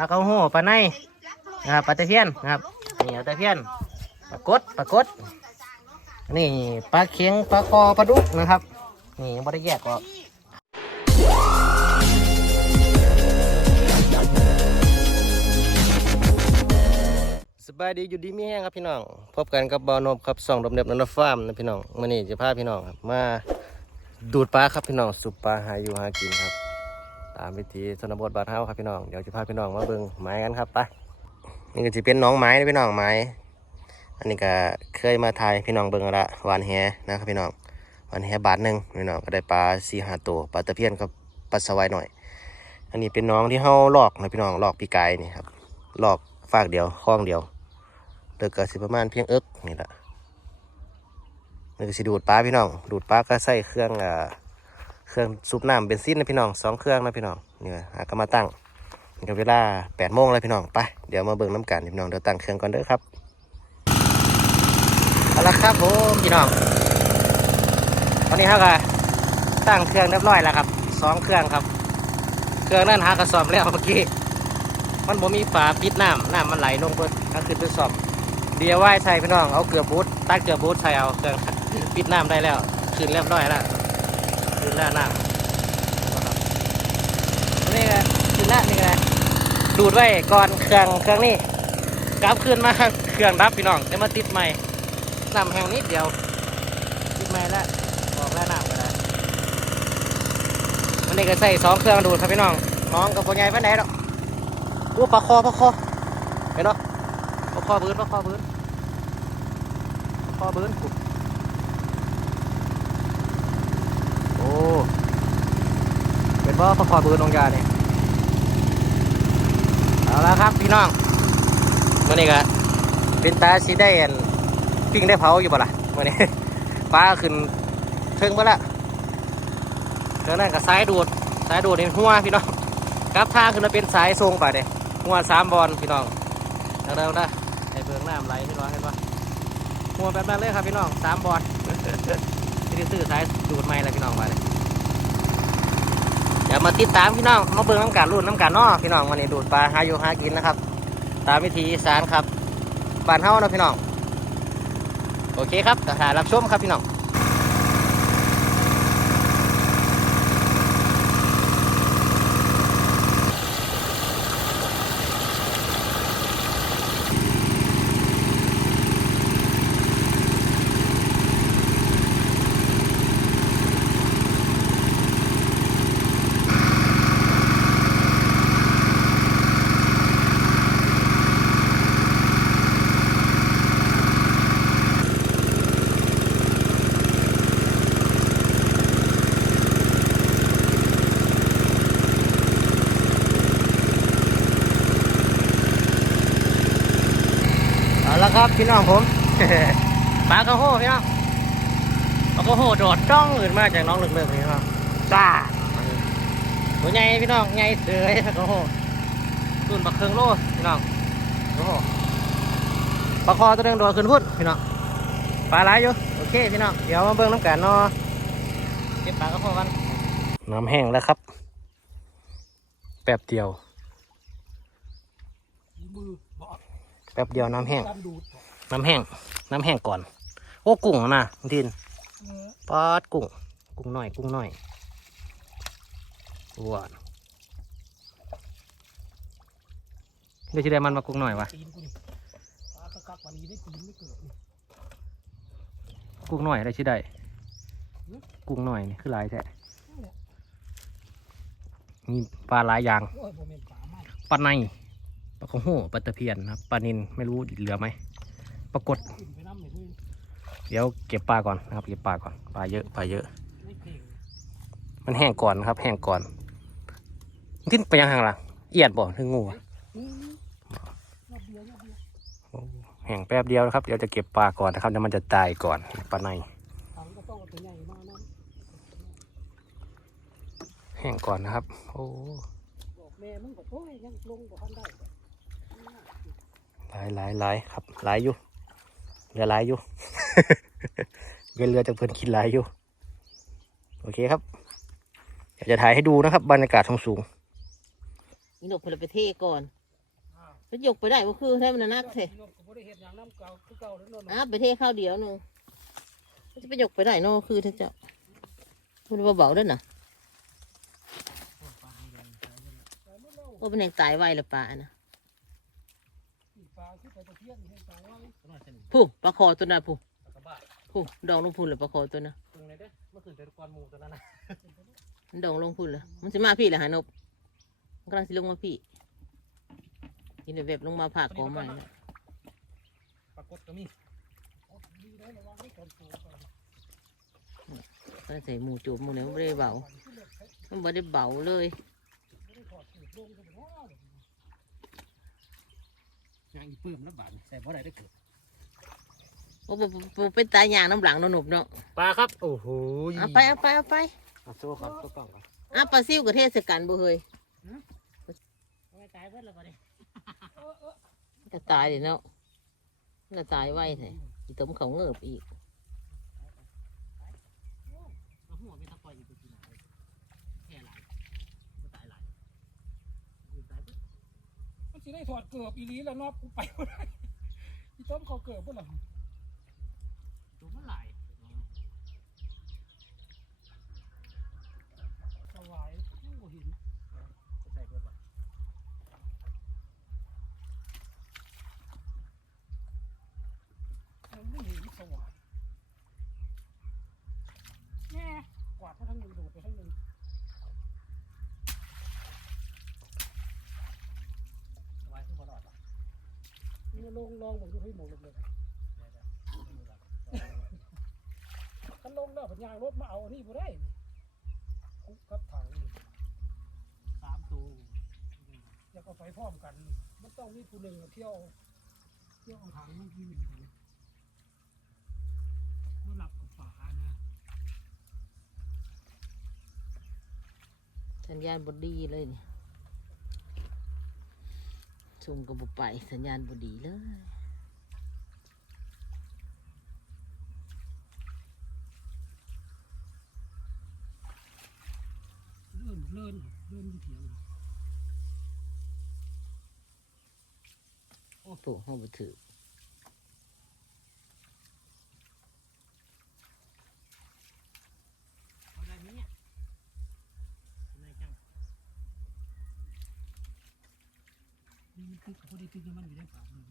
ปลาเขาหูปลาในนะครับปลาตะเพียนนะครับนี่เอาตะเพียนปลากดปลากดนี่ปลาเค็งปลาคอปลาดุกนะครับ นี่ยังไม่ได้แยกออกสบายดีอยู่ดีมีแห้งครับพี่น้องพบกันกับบอนบครับสองดมเด็บนันฟาร์มนะพี่น้องมื่อนี้จะพาพี่น้องครับมาดูดปลาครับพี่น้องสุปปลาหาอยู่หากินครับ ตามวิธีชนบทบานเฮาครับพี่น้องเดี๋ยวจะพาพี่น้องมาเบิ่งไม้กันครับไปนี่ก็จะเป็นน้องไม้นะพี่น้องไม้อันนี้ก็เคยมาถ่ายพี่น้องเบิ่งแล้วละหวานแหนะครับพี่น้องหวานแหบาทหนึ่งพี่น้องก็ได้ปลาสี่ห้าตัวปลาตะเพียนกับปลาสวายหน่อย อันนี้เป็นน้องที่เฮาลอกนะพี่น้องลอกปีกายนี่ครับลอกฝากเดียวคล้องเดียวเลิกก็สิประมาณเพียงเอิกนี่แหละนี่ก็สิดูดปลาพี่น้อง ดูดปลาก็ใส่เครื่องอ่า เครื่องสูบน้ำเบนซินนะพี่น้องสองเครื่องนะพี่น้องเนี่หาก็มาตั้งนี่ก็เวลาแปดโมงแล้วพี่น้องไปเดี๋ยวมาเบิ่งน้ำกันพี่น้องเดี๋ยวตั้งเครื่องก่อนเด้อครับเอาละครับผมพี่น้องตอนนี้เขาก็ตั้งเครื่องเรียบร้อยแล้วครับสองเครื่องครับ เครื่องนั่นหากระสอบแล้วเมื่อกี้มันบ่มีฝาปิดน้ำน้ำมันไหลลงเพิ่นก็ขึ้นไปสอบเดียวไหวใส่พี่น้องเอาเกลือบูทตัดเกลือบูทใส่เอาเครื่องปิดน้ำได้แล้วขึ้นเรียบร้อยแล้ว ขึ้นแล้วน้ำนี่ก็ขึ้นแล้วนี่ก็ดูดไว้ก่อนเครื่องเครื่องนี้กลับขึ้นมาเครื่องดับพี่น้องจะมาติดใหม่น้ำแห้งนิดเดียว ติดใหม่แล้วบอกแล้วน้ำก็ได้วันนี้ก็ใส่สองเครื่องดูดครับพี่น้องน้องกับปัวใหญ่ไปไหนดอกอู้ปลาคอปลาคอเห็นเนาะปลาคอบืนปลาคอบืนปลาคอบืน เป็นว่าะประกอบปืนองยาเนี่ยเอาละครับพี่น้องมื่อนี้ก็เป็นตาสีได้อันปิ้งได้เผาอยู่บ่ล่ะมื่อนี้ปลาขึ้นเทิงบ่ละเท่านั้นก็สายดูดสายดูดในหัวพี่น้องกับทางขึ้นมาเป็นสายทรงไปเด้หัวสามบอลพี่น้องเร็วๆนะไอ้เบืองน้ำไหลพี่น้องเห็นปะหัวแบบนั้นเลยครับพี่น้องสามบอลที่ด้ซื้อสายดูดไม้แล้วพี่น้องมาเลย เดี๋ยวมาติดตามพี่น้องมาเบิ่งน้ำกัดรุ่นน้ำกัดนอพี่น้องวันนี้ดูดปลาหาอยู่หากินนะครับ ตามวิธีสานครับบ้านเฮานะพี่น้อง โอเคครับแต่หารับชมครับพี่น้อง ครับพี่น้องผมปลากระโหพี่น้องปลากระโหโดดจ้องอื่นมาจากน้องเลิกๆนี่ครับจ้าตัวใหญ่พี่น้องใหญ่เสยปลากระโหรุ่นปลาเครื่องโลพี่น้องโอ้โหปลาคอตัวหนึงโดดขึ้นพุ่นพี่น้องปลาหลายอยู่โอเคพี่น้องเดี๋ยวมาเบิ่งน้ำกันเนาะเก็บปลากระโหกันน้ำแห้งแล้วครับ แป๊บเดียวแป๊บเดียวน้ำแห้ง น้ำแห้ง น้ำแห้งก่อน โอ้กุ้งอะนะบางทีนปอดกุ้ง กุ้งหน่อย กุ้งหน่อยว้าวเดี๋ยวจะได้มันมากุ้งหน่อยวะตีนกูนี่ปลากระกักวันนี้ได้ตีนไม่เกิดนี่กุ้งหน่อยได้ชิได้ กุ้งหน่อยนี่คือหลายแท้มีปลาหลายอย่างโอ้ยโมเมนปลาไม่ปลาใน ปลาของหูปลาตะเพียนครับปลานินไม่รู้เหลือไหมปรากฏเลยด้วยเดี๋ยวเก็บปลาก่อนนะครับเก็บปลาก่อนปลาเยอะปลาเยอะ มันแห้งก่อนนะครับ แห้งก่อนมันทิ้งไปยังห่างล่ะเอียดบ่ถึงงูอะแห้งแป๊บเดียวนะครับเดี๋ยวจะเก็บปลาก่อนนะครับเดี๋ยวมันจะตายก่อนปลาในแห้งก่อนนะครับ โอ้ำบอกแม่มึงบอกโอ้ยยังลงกว่าทันได้ หลายหลายหลายครับหลายอยู่เหลือหลายอยู่เงินเรือจากเพื่อนคิดหลายอยู่ โอเคครับเดี๋ยวจะถ่ายให้ดูนะครับ บรรยากาศสูงสูงนี่หนูพลไปเทก่อนไปยกไปได้ก็คือให้มันนักเถอะนกก็บ่ได้เฮ็ดหยังน้ำเก่าคือเก่าแล้วนนอะไปเทข้าวเดียวหนึงมันจะไปยกไปได้เนาะคือถ้าเจ้ามันเบาๆเด้วยนะโอ้เป็นแหงตายไวละปลานะ ผู้ปลาคอตัวน่ะผู้กระบะผู้ดองลงพุ่นเลยปลาคอตัวน่ะตรงไหนเด้อเมื่อคืนเจอก้อนหมูตัวนั้นนะมันดองลงพุ่นเลยมันสิมาพี่แหละหานบมันกำลังสิลงมาพี่กินเว็บลงมาผ่ากกอไม้นะปรากฏก็มีดีได้ระวังให้ตอนโตก่อนก็ใส่หมูจูบหมูเนี่ยมันไม่ได้เบามันไม่ได้เบาเลย ไม่ได้ถอดสูตรลงก็บ่ว่าเลย ยังอีเพิ่มแล้วบาทใส่บ่ได้ได้เกิดโอ้โหเป็นตายอย่างน้ำหลังเนาะหนุบเนาะปลาครับโอ้โหเอาไปเอาไปเอาไปเอาโซ่ครับตัวกล่องครับอะปลาซิวกับเทศกาลบ่เฮยเอาไปตายเบิดแล้วบ่ได้เออเออมันจะตายดิเนาะมันจะตายไวแท้อีต้มเขาเงือบอีก เอาหัวไม่ตะปล่อยอยู่ที่ไหนแค่หลายก็ตายหลายอยู่ตายปุ๊บ มัน สิได้ถอดเกือบอีหลีแล้วเนอกกูไปบ่ได้พี่ต้มเขาเกือบบ่ล่ะ ตัวมันหลาย สวายบ่เห็น จะใส่เบิดบ่ มันไม่เห็นสวายแง่กวาดมาทั้งหนึงดูดไปทั้งหนึง ไว้ที่บ่รอดหรอก นี่ล งลองบอกดูให้หมดเลยถ้าลงแล้วปัญญางรถมาเอาอันนี้บ่ได้คุกกับถังสามตัวอยากเอาไปพร้อมกัน มันต้องมีผู้หนึ่งเที่ยวเที่ยวเอาถังมันยืนกันมาหลับกับฝานะสัญญาณบดีเลยนี่ ซุ่มกับบุไปสัญญาณบดีเลยเลื่อนเลื่อนเลื่อนอยู่เถียงโอ้โหห้องบัถือ เอาได้ไหมเนี่ยนายจัง นี่ มันคือเขาได้ติดน้ำมันอยู่ในปากมัน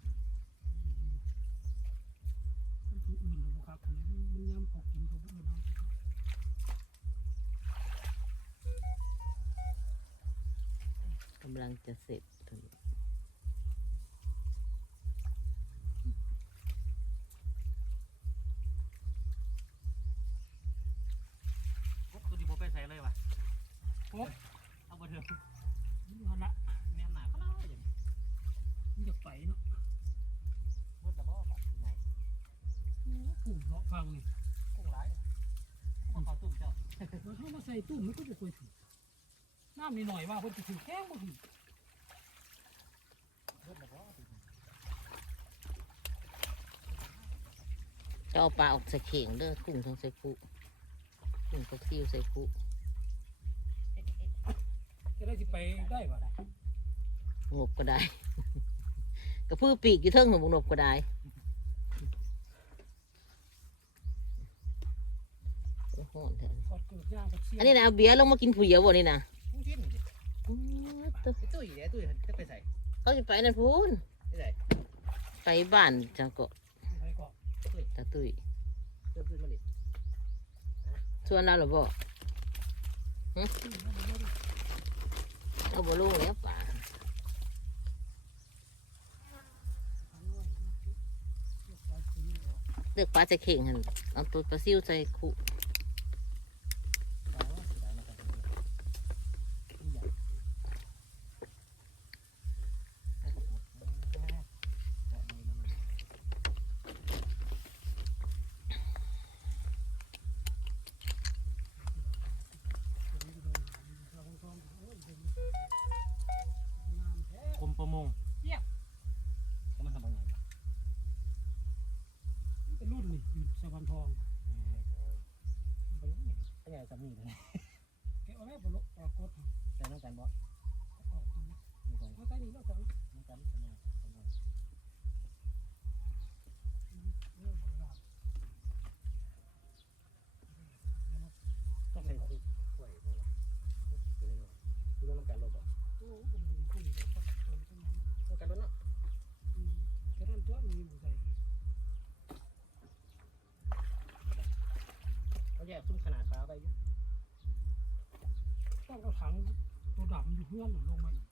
มันคืออื่นหรือเปล่าครับอันนี้มันย้ำออกกินเขาอื่นเอากำลังจะเสร็จถึงวที่บ่ไปใส่เลยวะเอาบ่เถอะ นี่มันละ แม่นหนาก็แล้วอย่าง มันจะ ไปเนาะหมดแล้วบ่บาดที่ไหนปุ่มเลาะฟังนี่กุ้งหลายเอาเขาตุ่มเจ้าเราเข้ามาใส่ตุ่มมันก็จะค่อยถูกน้ำนิดหน่อยว่าเพิ่นจะถูกแห้งบ่ถูกจะเอาปลาออกใส่เข่งเด้อกุ้งทั้งใส่คุกุ้งกับซิวใส่คุจะได้สิไปได้บ่งบก็ได้ กระพือปีกอยู่เทิงของบุงบก็ได้โอ้โหเถอะถอดเกิดย่างกับเสียอันนี้นะเอาเบียร์ลงมากินผู้เดียวบ่นี่นะต้องทิ้งดิอื้อตัวไอ้ตุ้ยไอ้ตุ้ยจะไปใส่เขาจะไปนั่นพูนไปใส่ไปบ้านจังเกาะไปก่อนตาตุ้ยเริ่มขึ้นมาดิชวนเราหรือบ่หึเอาบ่ลงแล้วป่า เลือกปลาใส่เข่งหันเอาตัวปลาซิวใส่คุ เป็นรุ่นนี่อยู่สะพานทองเป็นไงสามีเลยแกเอาแม่ปลุกปรากฏแต่น้องกันบ่อกมม่อตอนนี้น้องกันน้องกันสมัยสมัยต้องใส่คุกคุยบ่คือน้องกันรถบ่โอ้ผมคุยกับคนคนนั้องกันรถเนาะกระนั้นตัวมีบุญใจ แยกซุ้มขนาดฟ้าไปอยู่ต้องเอาถังตัวดำอยู่เพื่อนลงมาอีก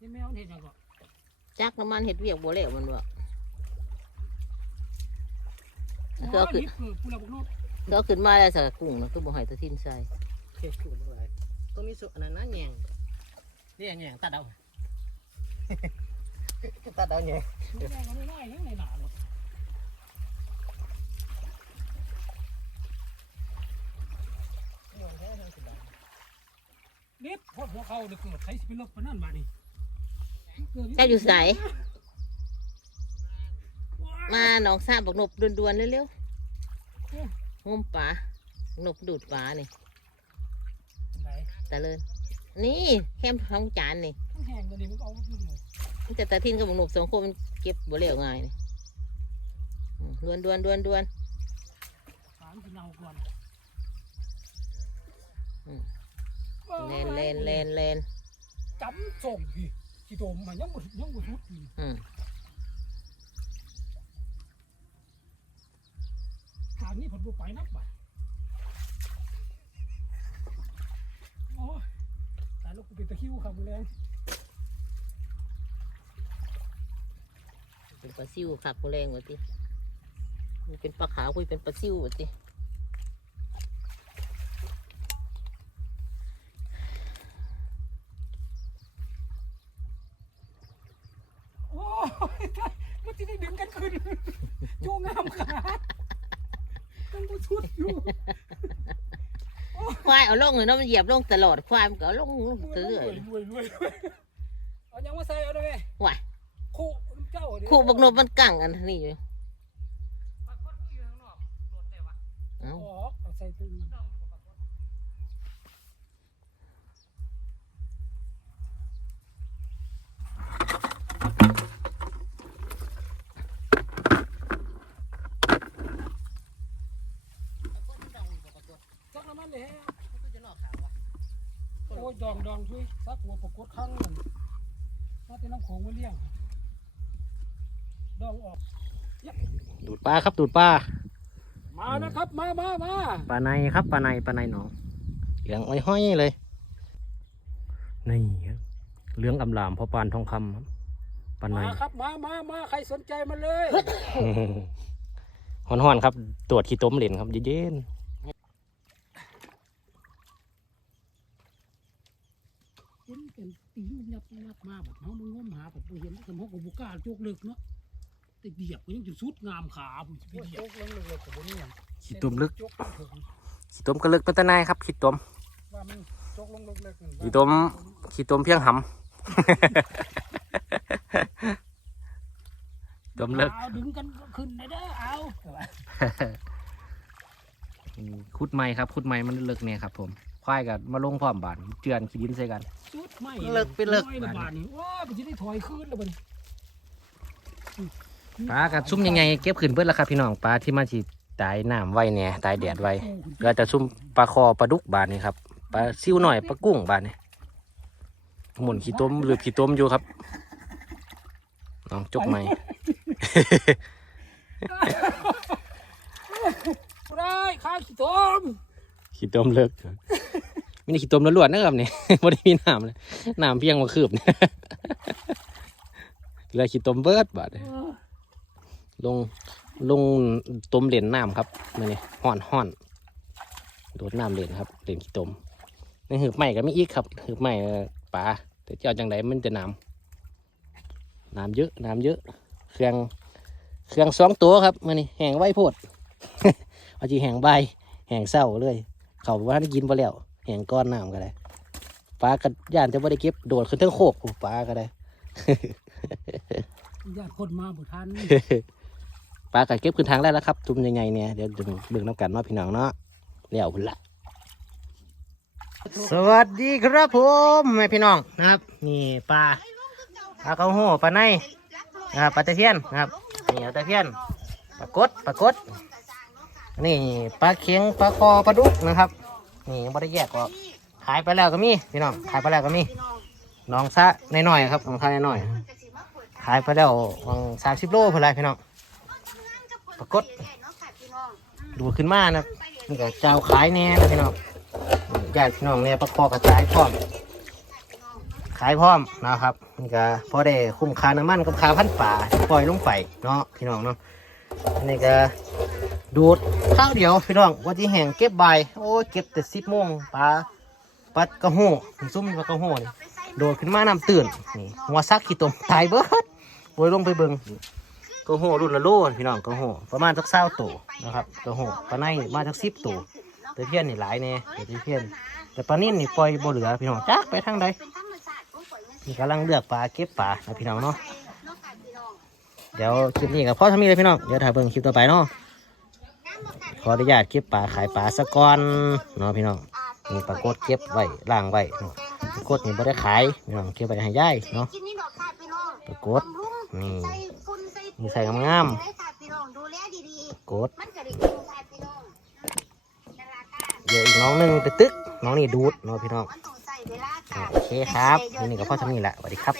นี่แมวเห็นยังก็จักน้ำมันเห็ดเวียกบ่แล้วมันบ่อ๋ก็อคือนี่คือผู้รับโนดก็ขึ้นมาแล้วใส่กุ้งนะคือบ่ให้ตะทินใส่เทสูงเลยตรงนี้สุดอันนั้นนะแหงนี่แหงตัดเอาตัดเอาแหงแม่ก็ไม่ได้ยังในหนาเลยม่วนแท้ทั้งสิบาท นิดพอดหัวเขาเด็กเกิดใช้สปินล็อกปานนั่นมานี่เจ้าอยู่ไสมาหนองซาบักนบด่วนๆเร็วๆงมปลานบดูดปลานี่ไหนตะเลินนี่แคมท้องจานนี่มันแห้งตัวนี้มันก็เอาขึ้นเลยมันจะตะทินกับบักนบสองคนมันเก็บบ่แล้วง่ายนี่อืมดวนดวนดวนดวน สารกินเอาก่อน เลนเลนเลนเลนจำส่งพี่กี่ตัวมันยังบ่ยังบ่ทุบพี่อืมทางนี้ผมบ่ไปนับบ่โอ้ยตายลูกกูเป็นตะคริวครับมึงแรงเป็นปลาซิวขักบ่แรงว่าติมันเป็นปลาขาวคุยเป็นปลาซิวว่าติ โอ้ยมันจะได้ดึงกันขึ้นจูงามขาต้องบ่ชุดอยู่ ควาย เอาลงเลยเนาะมันเหยียบลงตลอดความก็เอาลงลงรวยเรื่อยรวยรวยรวยเอายังมาใส่เอาได้ไหมว่ะคู่เจ้าเดี๋ยวคู่บักนบมันกั่งอันนี้อยู่อ๋อเอาใส่ตู้จักน้ำมันเลยโอ้ย ดองดองช่วยซักหัวปรากฏข้างนั่นมาแต่น้ำโขงมาเลี้ยง ดองออก ดูดปลาครับดูดปลามานะครับ มามามาปลาในครับปลาในปลาในหนองเหลืองไว้ห้อยเลย นี่ครับเหลืองอำลามพอปานทองคำครับปลาใน มาครับ มามามาใครสนใจมาเลย ห่อนๆครับ ตรวจขี้ต้มเหรียญครับเย็นเห็น เป็นตีนยับยับมาแบบเขามึงงมหาแบบบ่เห็นสมองกับบุกล้าโจกเลิกเนาะแต่เหยียบก็ยังจะสุดงามขาผมจะไปเหยียบๆขี้ต้มลึกโจกถึงขี้ต้มก็ลึกเป็นตะนายครับขี้ต้มว่ามันโจกลงเลิกๆนั่นขี้ต้มขี้ต้มเพียงหำต้มเลิกเอาดึงกันขึ้นได้เด้อเอาอืมขุดไม้ครับขุดไม้มันเลิกเนี่ยครับผม ควายกับมาลงพร้อมบานเจือนขี้ดินใส่กัน สุดไม่เลิกไปเลิกน้อยละบาทนี่ว้ามันจะได้ถอยขึ้นแล้วบัดนี้ปลากับซุ่มยังไงเก็บขึ้นเบิดแล้วครับพี่น้องปลาที่มาสิตายน้ำไว้เนี่ยตายแดดไว้ก็จะซุ่มปลาคอปลาดุกบานนี่ครับปลาซิวหน่อยปลากุ้งบานนี่หมุนขี้ต้มหรือขี้ต้มอยู่ครับน้องจกไม้บ่ได้ข้าขี้ต้ม ขี้ต้มเลิกมีแต่ขี้ต้มล้วนๆนะครับเนี่ยไม่ได้มีน้ำเลยน้ำเพียงมาคืบเนี่ยเหลือขี้ต้มเบิดบาดนี่ลงลงต้มเหรียญน้ำครับมื่อนี้ห่อนห่อนโดดน้ำเหรียญครับเหรียญขี้ต้มในหืบใหม่ก็มีอีกครับหืบใหม่เอ่อปลาแต่เจ้าจังไดมันจะน้ำน้ำเยอะน้ำเยอะ เครื่องเครื่องสองตัวครับมื่อนี้แห้งไว้โพดเอาจีแห้งใบแห้งเศร้าเลย เขาว่าได้กินไปแล้วแห้งก้อนน้ำก็ได้ปลากระย่านจะไม่ได้เก็บโดดขึ้นเทั้งโคกปลาก็ได้ญาติคนมาบ่ทันปลาก็เก็บขึ้นทางได้แล้วครับ จุ่มยังไงเนี่ยเดี๋ยวดึงเบิ่งน้ำกันเนาะพี่น้องเนาะเดี๋ยวพุ่นละสวัสดีครับผมแม่พี่น้องนะครับ นี่ปลาปลาเกาหูปลาในนะครับปลาตะเพียนนะครับนี่ปลาตะเพียนปลากดปลากด นี่ปลาเค็งปลาคอปลาดุกนะครับ นี่ยังไม่ได้แยกออกขายไปแล้วก็มีพี่น้องขายไปแล้วก็มีน้องซะน้อยๆครับน้องซะน้อยๆขายไปแล้วสามสิบโลเพื่อไรพี่น้องปรากฏดูขึ้นมานะนี่ก็เจ้าขายแน่นะพี่น้องญาติพี่น้องเนี่ยประคอกระจายพร้อม ขายพร้อมนะครับนี่ก็พอได้คุ้มค่าน้ำมันกับค่าพันป่าปล่อยลงไปเนาะพี่น้องเนาะนนี่ก็ดูด ข้าวเดียวพี่น้องวันที่แห่งเก็บใบโอ้เก็บแต่สิบโมงปลาปัดกระโหนี่ซุ่มปลากระโหนี่โดดขึ้นมาน้ำตื่นนี่หัวซักขี้ตมตายเบิดโอ้ยลงไปเบิ่งกระโหรุ่นละโลพี่น้องกระโหประมาณสักเศร้าตัวนะครับกระโหปลาในมาสักสิบตัวแต่เพี้ยนนี่หลายแน่แต่เพี้ยน แต่ปลานิ่นนี่ปล่อยบ่เหลือพี่น้องจักไปทางใดนี่กำลังเลือกปลาเก็บปลานะพี่น้องเนาะเดี๋ยวคลิปนี้กับพ่อทำมีเลยพี่น้องเดี๋ยวถ่ายเบิ่งคลิปต่อไปเนาะ ขออนุญาตเก็บปลาขายปลาสะก่อนเนาะพี่น้องนี่ปลากดเก็บไว้ล่างไว้เนาะปลากดนี่ไม่ได้ขายพี่น้องเก็บไว้ให้ย่ายเนาะนี่ดอกค่ะพี่น้องปลากดนี่ใส่ฝุ่นใส่นี่ใส่งามใส่ค่ะพี่น้องดูแลดีๆปลากดๆมันก็ได้กินค่ะพี่น้องเดี๋ยวอีกน้องหนึงไปตึกน้องนี่ดูดเนาะพี่น้องโอเคครับนี่นี่กับพ่อทำนี่แหละสวัสดีครับ